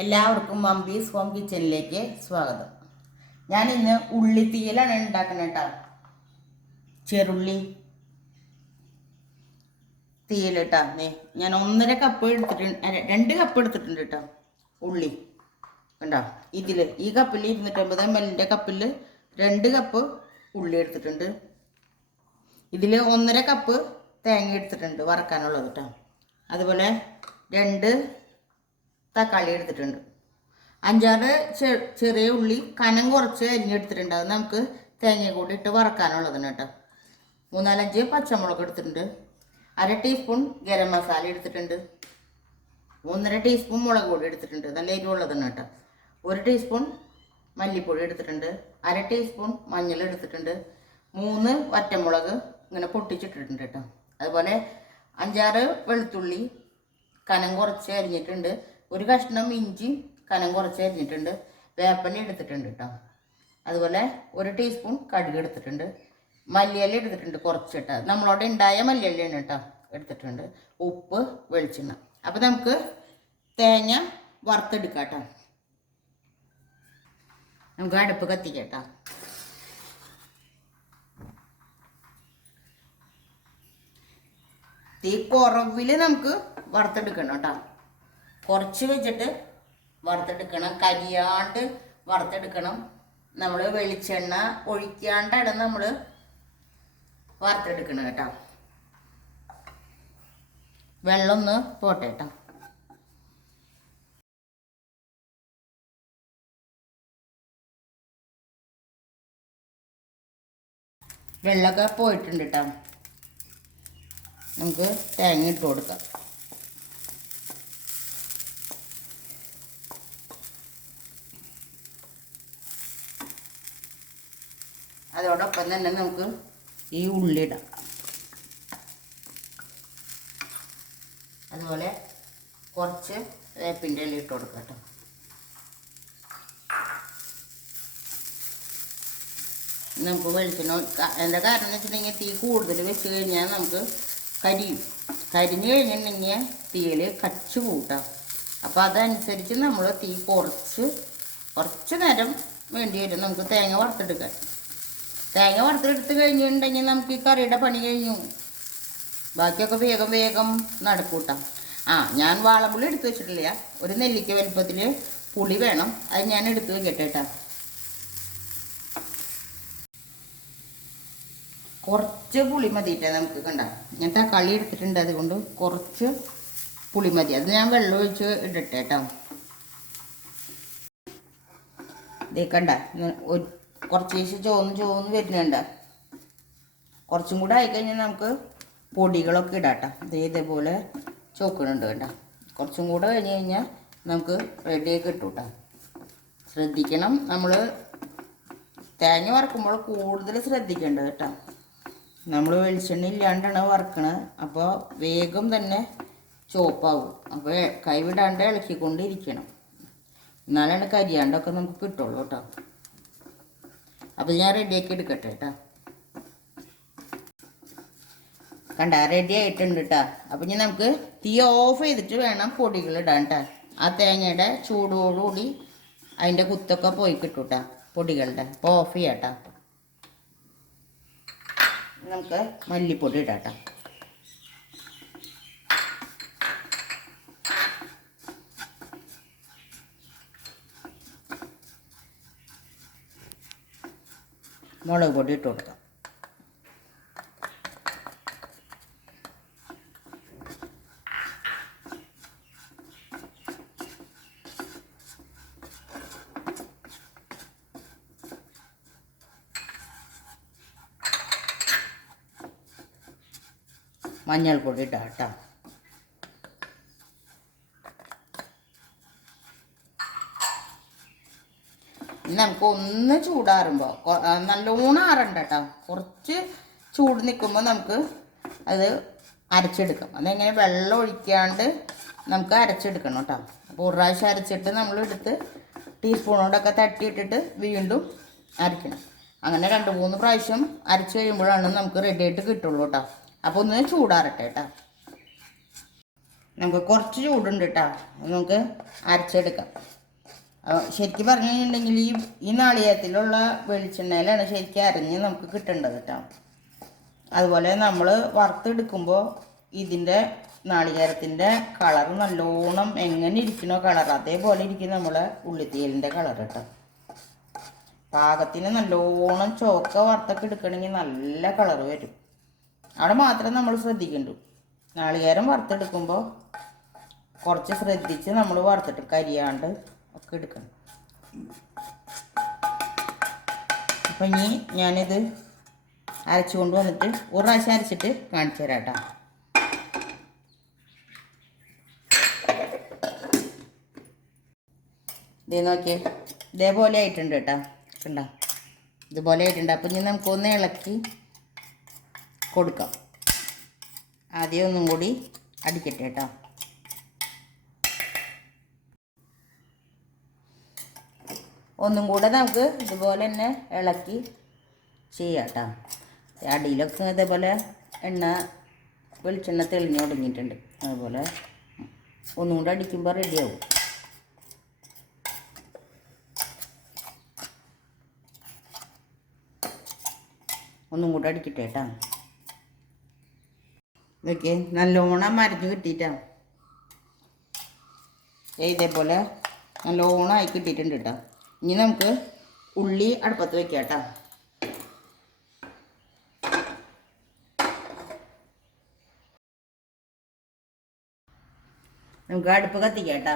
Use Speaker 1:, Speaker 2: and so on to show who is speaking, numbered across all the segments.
Speaker 1: എല്ലാവർക്കും മമ്പീസ് ഹോം കിച്ചണിലേക്ക് സ്വാഗതം. ഞാൻ ഇന്ന് ഉള്ളിത്തീയലാണ് ഉണ്ടാക്കുന്നത് കേട്ടോ ചെറുള്ളി തീയൽ കേട്ടോ ഞാൻ ഒന്നര കപ്പ് എടുത്തിട്ടുണ്ട് രണ്ട് കപ്പ് എടുത്തിട്ടുണ്ട് കേട്ടോ ഉള്ളി. കണ്ടോ? ഇതിൽ ഈ കപ്പിൽ ഇരുന്നൂറ്റമ്പത് എം എല്ലിന്റെ കപ്പിൽ രണ്ട് കപ്പ് ഉള്ളി എടുത്തിട്ടുണ്ട്. ഇതിൽ ഒന്നര കപ്പ് തേങ്ങ എടുത്തിട്ടുണ്ട് വറക്കാനുള്ളത് കേട്ടോ അതുപോലെ രണ്ട് തക്കാളി എടുത്തിട്ടുണ്ട്. അഞ്ചാറ് ചെറിയ ഉള്ളി കനം കുറച്ച് അരിഞ്ഞെടുത്തിട്ടുണ്ട് അത് നമുക്ക് തേങ്ങ കൂടി ഇട്ട് വറക്കാനുള്ളതാണ് കേട്ടോ. മൂന്നാലഞ്ച് പച്ചമുളക് എടുത്തിട്ടുണ്ട്. അര ടീസ്പൂൺ ഗരം മസാല എടുത്തിട്ടുണ്ട്. മൂന്നര ടീസ്പൂൺ മുളക് പൊടി എടുത്തിട്ടുണ്ട്. നല്ല എരിവുള്ളതാണ് കേട്ടോ. ഒരു ടീസ്പൂൺ മല്ലിപ്പൊടി എടുത്തിട്ടുണ്ട്. അര ടീസ്പൂൺ മഞ്ഞൾ എടുത്തിട്ടുണ്ട്. മൂന്ന് വറ്റമുളക് ഇങ്ങനെ പൊട്ടിച്ചിട്ടിട്ടുണ്ട് കേട്ടോ. അതുപോലെ അഞ്ചാറ് വെളുത്തുള്ളി കനം കുറച്ച് അരിഞ്ഞിട്ടുണ്ട്. ഒരു കഷ്ണം ഇഞ്ചി കനം കുറച്ച് അരിഞ്ഞിട്ടുണ്ട്. വേപ്പണി എടുത്തിട്ടുണ്ട് കേട്ടോ അതുപോലെ ഒരു ടീസ്പൂൺ കടുക് എടുത്തിട്ടുണ്ട്. മല്ലിയില എടുത്തിട്ടുണ്ട് കുറച്ച് കേട്ടോ നമ്മളോട് ഉണ്ടായ മല്ലിയിലയാണ് കേട്ടോ എടുത്തിട്ടുണ്ട്. ഉപ്പ് വെളിച്ചെണ്ണ. അപ്പോൾ നമുക്ക് തേങ്ങ വറുത്തെടുക്കാം കേട്ടോ നമുക്ക് അടുപ്പ് കത്തിക്കാം തീ കുറവിൽ നമുക്ക് വറുത്തെടുക്കണം കേട്ടോ കുറച്ച് വെച്ചിട്ട് വറുത്തെടുക്കണം. കരിയാണ്ട് വറുത്തെടുക്കണം. നമ്മൾ വെളിച്ചെണ്ണ ഒഴിക്കാണ്ടാണ് നമ്മൾ വറുത്തെടുക്കണം കേട്ടോ. വെള്ളം ഒന്ന് പോട്ടെ കേട്ടോ. വെള്ളമൊക്കെ പോയിട്ടുണ്ട് കേട്ടോ. നമുക്ക് തേങ്ങ ഇട്ട് കൊടുക്കാം. അതോടൊപ്പം തന്നെ നമുക്ക് ഈ ഉള്ളി ഇടാം. അതുപോലെ കുറച്ച് വേപ്പിന്റെ ഇല ഇട്ട് കൊടുക്കാം കേട്ടോ. നമുക്ക് വെളിച്ചെണ്ണ എന്താ കാരണം എന്ന് വെച്ചിട്ടുണ്ടെങ്കിൽ തീ കൂടുതൽ വെച്ച് കഴിഞ്ഞാൽ നമുക്ക് കരിയും. കരിഞ്ഞു കഴിഞ്ഞിട്ടുണ്ടെങ്കിൽ തീയിൽ കച്ചു കൂട്ടാം. അപ്പോൾ അതനുസരിച്ച് നമ്മൾ തീ കുറച്ച് കുറച്ച് നേരം വേണ്ടി വരും. നമുക്ക് തേങ്ങ വറുത്തെടുക്കാൻ. തേങ്ങ വറുത്തെടുത്ത് കഴിഞ്ഞിട്ടുണ്ടെങ്കിൽ നമുക്ക് ഈ കറിയുടെ പണി കഴിഞ്ഞു. ബാക്കിയൊക്കെ വേഗം വേഗം നടക്കൂട്ടാം. ആ ഞാൻ വാളമ്പുളി എടുത്തു വെച്ചിട്ടില്ല. ഒരു നെല്ലിക്ക വലുപ്പത്തിൽ പുളി വേണം. അത് ഞാൻ എടുത്തു വെക്കട്ടെ കേട്ടോ കുറച്ച് പുളി മതിയിട്ടേ നമുക്ക് കണ്ട. ഞാൻ തക്കാളി എടുത്തിട്ടുണ്ട്. അതുകൊണ്ട് കുറച്ച് പുളി മതി. അത് ഞാൻ വെള്ളം ഒഴിച്ച് ഇടട്ടെ കേട്ടോ ഇതേ കണ്ട കുറച്ച് ദിവസം ചോന്ന് ചോന്ന് വരുന്നുണ്ട്. കുറച്ചും കൂടെ ആയിക്കഴിഞ്ഞാൽ നമുക്ക് പൊടികളൊക്കെ ഇടാട്ടോ. ഇതേ ഇതേപോലെ ചോക്കണുണ്ട് കേട്ടോ കുറച്ചും കൂടെ കഴിഞ്ഞ് കഴിഞ്ഞാൽ നമുക്ക് റെഡിയാക്കി കിട്ടും കേട്ടോ ശ്രദ്ധിക്കണം നമ്മൾ തേങ്ങ വറക്കുമ്പോൾ കൂടുതൽ ശ്രദ്ധിക്കേണ്ടത് കേട്ടോ. നമ്മൾ വെളിച്ചെണ്ണ ഇല്ലാണ്ടാണ് വറക്കണത് അപ്പോൾ വേഗം തന്നെ ചോപ്പാവും. അപ്പോൾ കൈവിടാണ്ട് ഇളക്കിക്കൊണ്ടിരിക്കണം. എന്നാലാണ് കരിയാണ്ടൊക്കെ നമുക്ക് കിട്ടുള്ളൂ കേട്ടോ. അപ്പോൾ ഞാൻ റെഡിയാക്കി എടുക്കട്ടെ കേട്ടോ കണ്ട റെഡി ആയിട്ടുണ്ട് കേട്ടോ അപ്പം ഇനി നമുക്ക് തീ ഓഫ് ചെയ്തിട്ട് വേണം പൊടികൾ ഇടാൻ കേട്ടോ ആ തേങ്ങയുടെ ചൂടോടുകൂടി അതിന്റെ കുത്തൊക്കെ പോയി കിട്ടും കേട്ടോ പൊടികളുടെ. അപ്പോൾ ഓഫ് ചെയ്യാം കേട്ടോ നമുക്ക് മല്ലിപ്പൊടി ഇടാം കേട്ടോ മുളക് പൊടി ഇട്ട് കൊടുക്കാം. മഞ്ഞൾപ്പൊടി കേട്ടോ. ഇനി നമുക്ക് ഒന്ന് ചൂടാറുമ്പോൾ നല്ലോണം ആറണ്ട കേട്ടോ കുറച്ച് ചൂട് നിൽക്കുമ്പോൾ നമുക്ക് അത് അരച്ചെടുക്കാം. അതെങ്ങനെ വെള്ളം ഒഴിക്കാണ്ട് നമുക്ക് അരച്ചെടുക്കണം കേട്ടോ. അപ്പോൾ ഒരു പ്രാവശ്യം അരച്ചിട്ട് നമ്മൾ എടുത്ത് ടീസ്പൂണോടൊക്കെ തട്ടിയിട്ടിട്ട് വീണ്ടും അരയ്ക്കണം അങ്ങനെ രണ്ട് മൂന്ന് പ്രാവശ്യം അരച്ച് കഴിയുമ്പോഴാണ് നമുക്ക് റെഡി ആയിട്ട് കിട്ടുള്ളൂ കേട്ടോ. അപ്പോൾ ഒന്ന് ചൂടാറട്ടെ കേട്ടോ. നമുക്ക് കുറച്ച് ചൂടുണ്ട് കേട്ടോ. നമുക്ക് അരച്ചെടുക്കാം. ശരിക്കും പറഞ്ഞിട്ടുണ്ടെങ്കിൽ ഈ ഈ നാളികേരത്തിലുള്ള വെളിച്ചെണ്ണയിലാണ് ശരിക്കും അരഞ്ഞ് നമുക്ക് കിട്ടേണ്ടത് കേട്ടോ അതുപോലെ നമ്മൾ വറുത്തെടുക്കുമ്പോൾ ഇതിന്റെ നാളികേരത്തിന്റെ കളർ നല്ലോണം എങ്ങനെ ഇരിക്കണോ കളർ അതേപോലെ ഇരിക്കും നമ്മളെ ഉള്ളിത്തേലിന്റെ കളർ കേട്ടോ പാകത്തിന് നല്ലോണം ചോക്ക വറുത്തൊക്കെ എടുക്കണമെങ്കിൽ നല്ല കളർ വരും. അവിടെ മാത്രം നമ്മൾ ശ്രദ്ധിക്കണ്ടു. നാളികേരം വറുത്തെടുക്കുമ്പോൾ കുറച്ച് ശ്രദ്ധിച്ച് നമ്മൾ വറുത്തിട്ട് കരിയാണ്ട് ഒക്കെ എടുക്കണം. അപ്പം ഇനി ഞാനിത് അരച്ചു കൊണ്ട് വന്നിട്ട് ഒരു പ്രാവശ്യം അരച്ചിട്ട് കാണിച്ചു തരാം കേട്ടോ. ഇതേ നോക്കിയേ ഇതേപോലെ ആയിട്ടുണ്ട് കേട്ടോ. കണ്ട? ഇതുപോലെ ആയിട്ടുണ്ട്. അപ്പം ഇനി നമുക്കൊന്ന് ഇളക്കി കൊടുക്കാം. ആദ്യം ഒന്നും കൂടി അടിക്കട്ടെ കേട്ടോ. ഒന്നും കൂടെ നമുക്ക് ഇതുപോലെ തന്നെ ഇളക്കി ചെയ്യാം കേട്ടോ അടിയിലൊക്കെ ഇതേപോലെ എണ്ണ വെളിച്ചെണ്ണ തെളിഞ്ഞു തുടങ്ങിയിട്ടുണ്ട് അതുപോലെ ഒന്നും കൂടെ അടിക്കുമ്പോൾ റെഡിയാവും ഒന്നും കൂടെ അടിക്കട്ടെ കേട്ടോ. ഇതൊക്കെ നല്ലോണം മരഞ്ഞ് കിട്ടിയിട്ടാണ് ഇതേപോലെ നല്ലോണമായി കിട്ടിയിട്ടുണ്ട് കേട്ടോ. ഇനി നമുക്ക് ഉള്ളി അടുപ്പത്ത് വെക്കാം കേട്ടോ. നമുക്ക് അടുപ്പ് കത്തിക്കാം കേട്ടോ.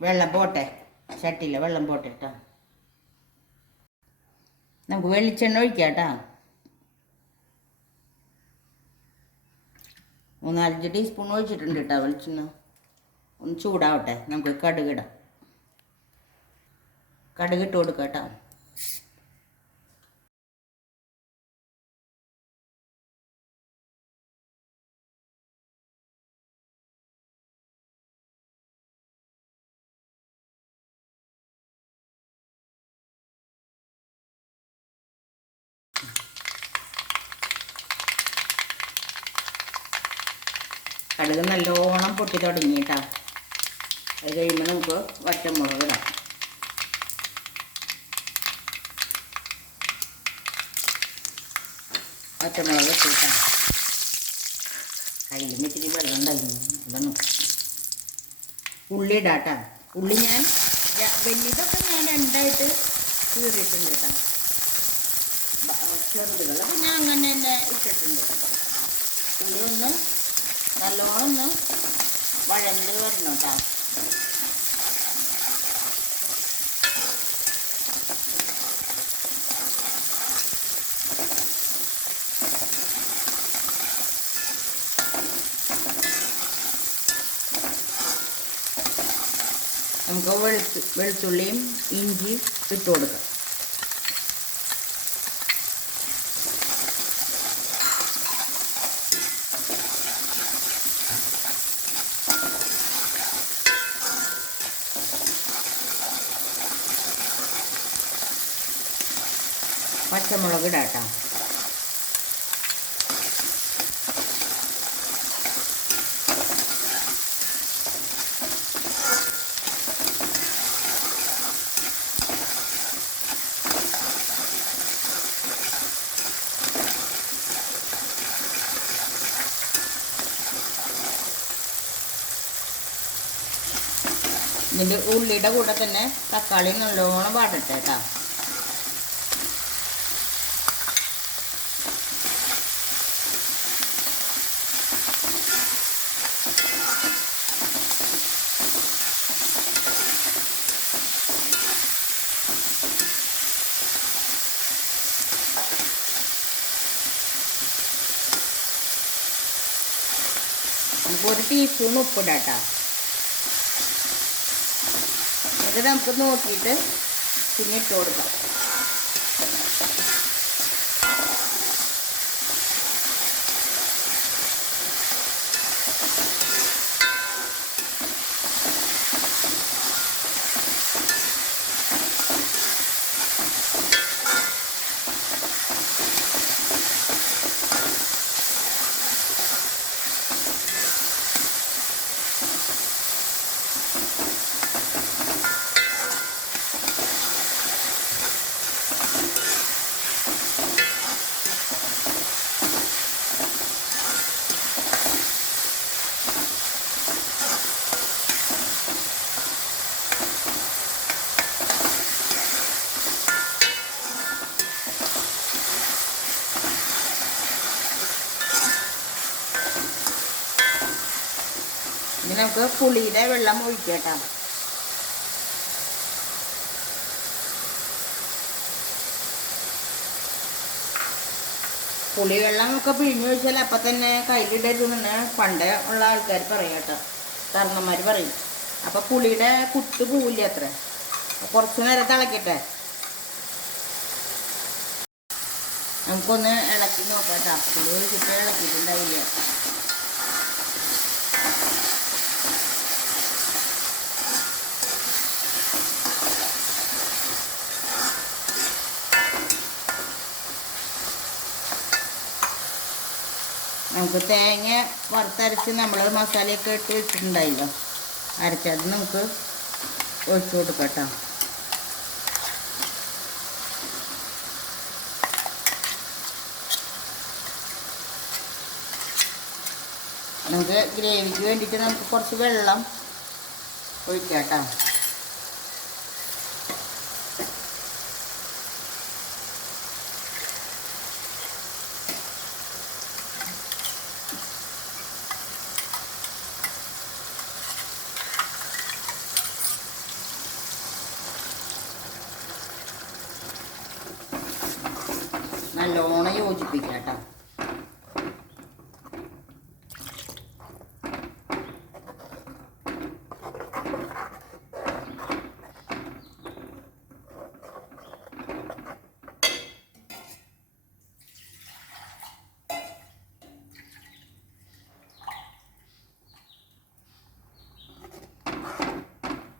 Speaker 1: വെള്ളം പോട്ടെ ചട്ടിയില്ല വെള്ളം പോട്ടെ കേട്ടോ. നമുക്ക് വെളിച്ചെണ്ണ ഒഴിക്കാം കേട്ടോ. മൂന്നാലഞ്ച് ടീസ്പൂൺ ഒഴിച്ചിട്ടുണ്ട് കേട്ടോ വെളിച്ചെണ്ണ. ഒന്ന് ചൂടാവട്ടെ. നമുക്ക് കടുകിടാം. കടുകിട്ട് കൊടുക്കാം കേട്ടോ. കടുക് നല്ലോണം പൊട്ടി തുടങ്ങി കേട്ടോ. അത് കഴിയുമ്പോൾ നമുക്ക് വറ്റമുളക് ഇടാം. വറ്റമുളക് ഇട്ടിട്ടാണ് കയ്യിൽ ഇച്ചിരി വെള്ളം ഉണ്ടായിരുന്നു. ഉള്ളി ഇടാട്ടാ. ഉള്ളി ഞാൻ വലിയതൊക്കെ ഞാൻ രണ്ടായിട്ട് കീറിയിട്ടുണ്ട് കേട്ടോ. ചെറുതുകളൊക്കെ ഞാൻ അങ്ങനെ തന്നെ ഇട്ടിട്ടുണ്ട്. ഉള്ളി ഒന്ന് നല്ലോണം ഒന്ന് വഴണ്ട് വരണം കേട്ടോ. നമുക്ക് വെളുത്തു വെളുത്തുള്ളിയും ഇഞ്ചി ഇട്ട് കൊടുക്കാം. പച്ചമുളക് ഇടാട്ടോ ഇതിന്റെ ഉള്ളിയുടെ കൂടെ തന്നെ തക്കാളി നല്ലോണം വാടട്ടെ കേട്ടോ ഒരു ടീസ്പൂൺ ഉപ്പിടാം ഇത് നമുക്ക് നോക്കിയിട്ട് പിന്നെ ഇട്ട് കൊടുക്കാം. നമുക്ക് പുളിയുടെ വെള്ളം ഒഴിക്കട്ടാ. പുളിവെള്ളം ഒക്കെ പിഴിഞ്ഞു വെച്ചാൽ അപ്പം തന്നെ കയ്യിലിടരുതെന്ന് പണ്ട് ഉള്ള ആൾക്കാർ പറയാം കേട്ടോ. പറയും. അപ്പം പുളിയുടെ കുത്ത് പോവില്ല അത്ര? കുറച്ച് നേരം തിളക്കട്ടെ. നമുക്കൊന്ന് ഇളക്കി നോക്കാം കേട്ടോ. പുളി ഒഴിച്ചിട്ട് ഇളക്കിയിട്ടുണ്ടാവില്ല? നമുക്ക് തേങ്ങ വറുത്തരച്ച് നമ്മൾ മസാലയൊക്കെ ഇട്ട് വെച്ചിട്ടുണ്ടായില്ലോ. അരച്ചത് നമുക്ക് ഒഴിച്ചു കേട്ടോ നമുക്ക് ഗ്രേവിക്ക് വേണ്ടിയിട്ട് നമുക്ക് കുറച്ച് വെള്ളം ഒഴിക്കാം കേട്ടോ യോജിപ്പിക്കാം കേട്ടോ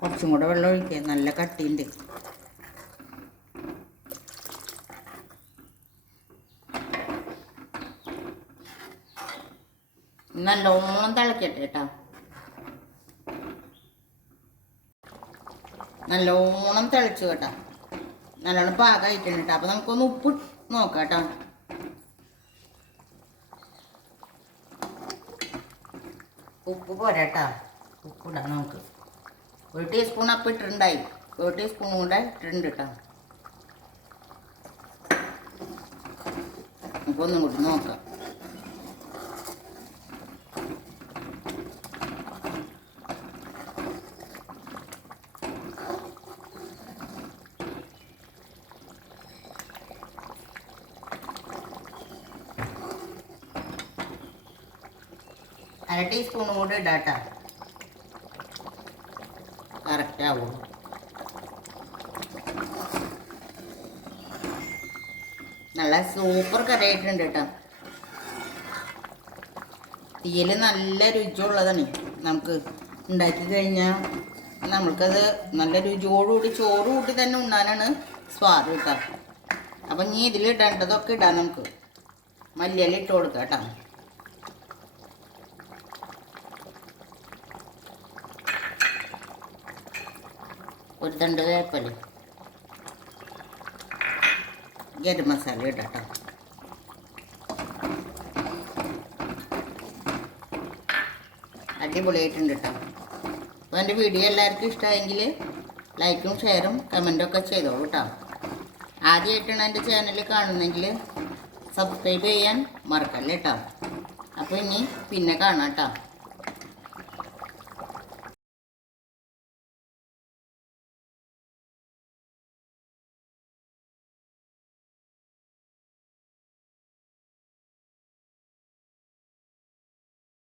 Speaker 1: കുറച്ചും കൂടെ വെള്ളം ഒഴിക്കുക നല്ല കട്ടിയുണ്ട്. നല്ലോണം തിളക്കട്ടെ കേട്ടോ. നല്ലോണം തിളച്ചു കേട്ടോ. നല്ലോണം പാകമായിട്ടുണ്ട് കേട്ടോ. അപ്പോൾ നമുക്കൊന്ന് ഉപ്പ് നോക്കാം കേട്ടോ. ഉപ്പ് പോരാട്ടാ ഉപ്പ് ഉപ്പിടാം നമുക്ക്. ഒരു ടീസ്പൂൺ അപ്പം ഇട്ടിട്ടുണ്ടായി. ഒരു ടീസ്പൂൺ കൂടെ ഇട്ടിട്ടുണ്ട് കേട്ടോ. നമുക്കൊന്നും കൂടി നോക്കാം. അര ടീസ്പൂണും കൂടി ഇടാട്ടാ. കറക്റ്റ് നല്ല സൂപ്പർ കറി ആയിട്ടുണ്ട് കേട്ടോ. തീയൽ നല്ല രുചിയുള്ളതാണ് നമുക്ക് ഉണ്ടാക്കി കഴിഞ്ഞാൽ നമ്മൾക്കത് നല്ല രുചിയോടുകൂടി ചോറ് കൂട്ടി തന്നെ ഉണ്ണാനാണ് സ്വാദ് കേട്ടോ. അപ്പം ഇനി ഇതിൽ ഇടേണ്ടതൊക്കെ ഇടാം നമുക്ക്. മല്ലിയില ഇട്ട് കൊടുക്കാം കേട്ടോ. ഒരു തണ്ട് വേപ്പൽ ഗരം മസാല ഇടട്ടോ. അടിപൊളിയായിട്ടുണ്ട് കേട്ടോ അപ്പോൾ എന്റെ വീഡിയോ എല്ലാവർക്കും ഇഷ്ടമായെങ്കിൽ ലൈക്കും ഷെയറും കമന്റും ഒക്കെ ചെയ്തോളൂ കേട്ടോ ആദ്യമായിട്ടാണ് എന്റെ ചാനൽ കാണുന്നെങ്കിൽ സബ്സ്ക്രൈബ് ചെയ്യാൻ മറക്കല്ലേ കേട്ടോ അപ്പോൾ ഇനി പിന്നെ കാണാം കേട്ടോ